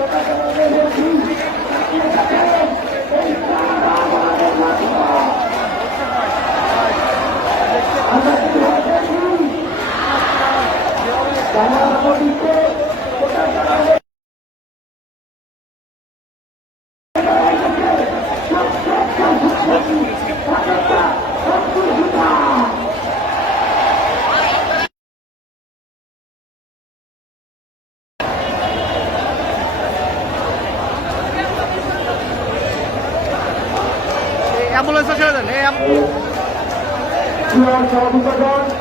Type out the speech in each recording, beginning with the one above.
অ্যাম্বুলেন্সটা ছেড়ে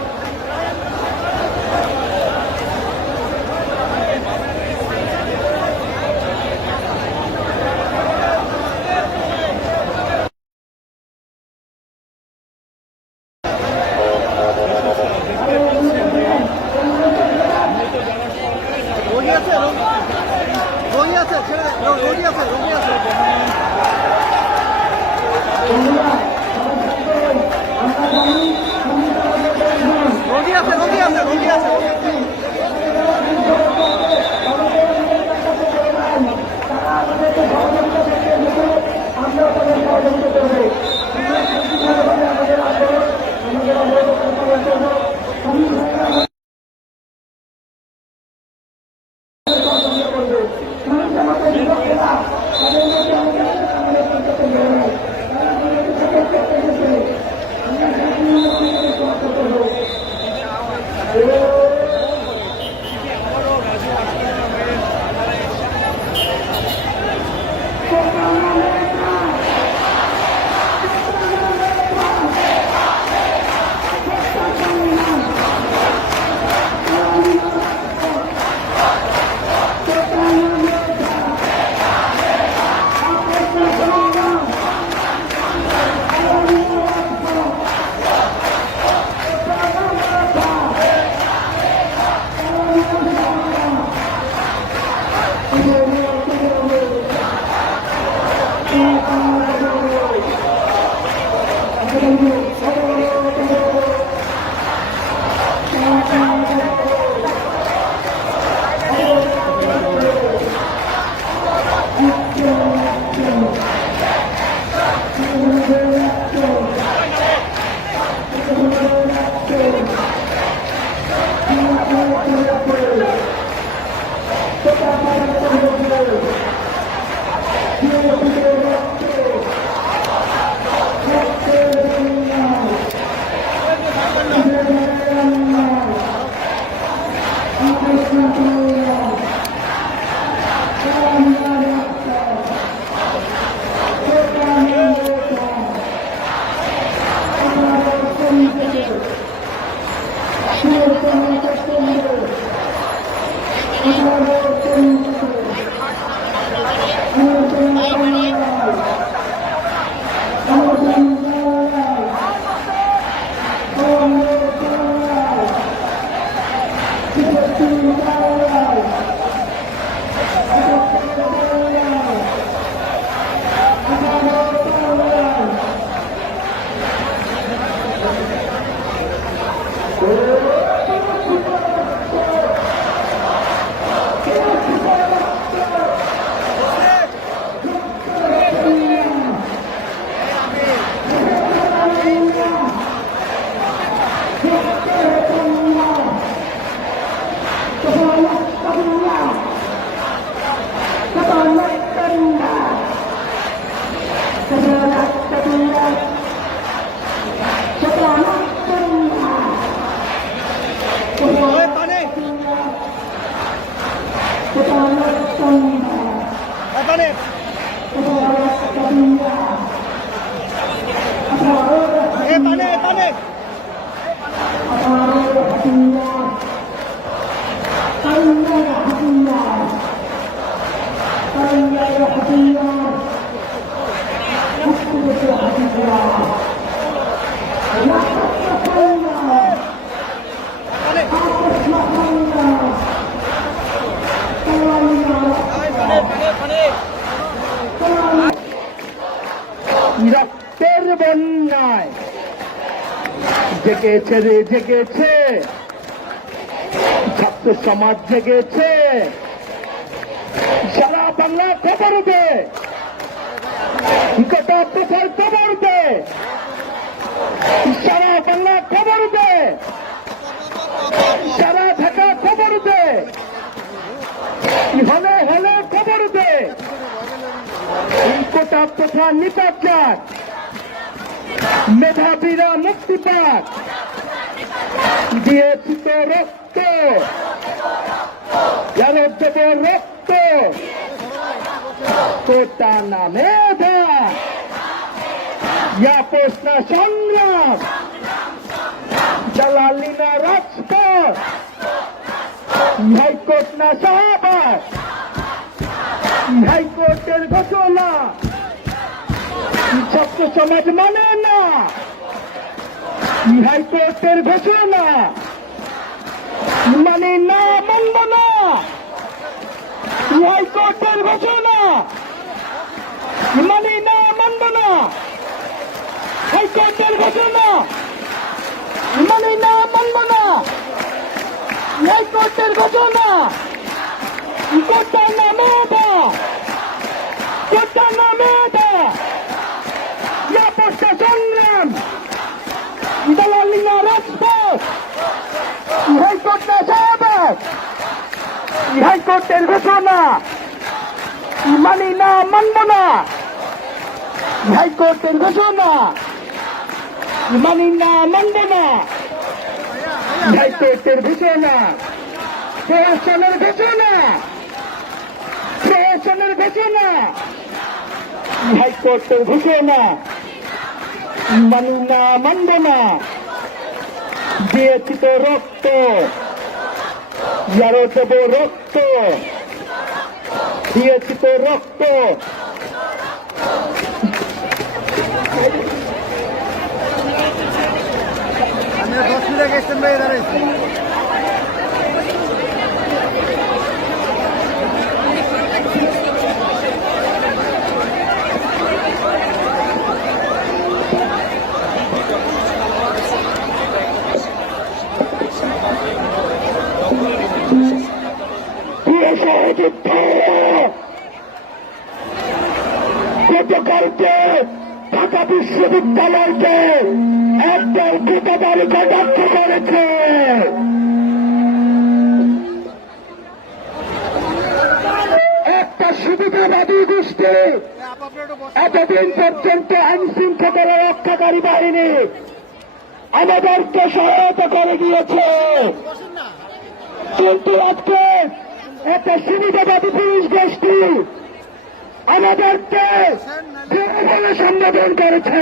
ওই পানে এ পানে এ পানে পানে বন্যায় জেগেছে রে, জেগেছে। ছাত্র সমাজ জেগেছে। সারা বাংলা খবর দে। গোটা প্রচার খবর দে। সারা বাংলা খবর দে। সারা ঢাকা খবর দে। হলে হলে খবর দে। গোটা প্রথা যাক মেধাবীরা মুক্তি পাক। দিয়েছি তো রক্ত। দেবে রক্ত। কোটা না মেধা ইয়া প্রশ্ন সংগ্রাম। জালালি না রাজপথ। হাইকোর্ট না শাহবাগ হাইকোর্টের ঘোষণা। ছাত্র সমাজ মানে না। হাইকোর্টের ঘোষণা। মানে না, মানব না। হাইকোর্টের ঘোষণা। মানে না, মানব না। হাইকোর্টের ঘোষণা। মানে না, মানব না। হাইকোর্টের ঘোষণা। কোটা নামে দা কোটা নামে দা নিরাপত্তা সংগ্রাম দালালি না রাজপথ হাইকোর্ট না শাহবাগ হাইকোর্টের ঘোষণা মানি না, মানব না। হাইকোর্টের ঘোষণা মানি না, মানব না। হাইকোর্টের ঘোষণা প্রশাসনের ঘোষণা প্রশাসনের ঘোষণা হাইকোর্টের ঘোষণা মানি না, মানব না। দিয়েছি তো রক্ত। যারো দেব রক্ত দিয়েছি তো রক্ত আমি দশ মিনিট দাঁড়াইছি। বিশ্ববিদ্যালয়কে একদল কৃতদারি কটাক্ষ করেছে। একটা সুবিধাবাদী গোষ্ঠী এতদিন পর্যন্ত আইন শৃঙ্খলা রক্ষাকারী বাহিনী আমাদেরকে সহায়তা করে দিয়েছে কিন্তু আজকে একটা সুবিধাবাদী পুলিশ গোষ্ঠী আমাদেরকে সম্বোধন করেছে।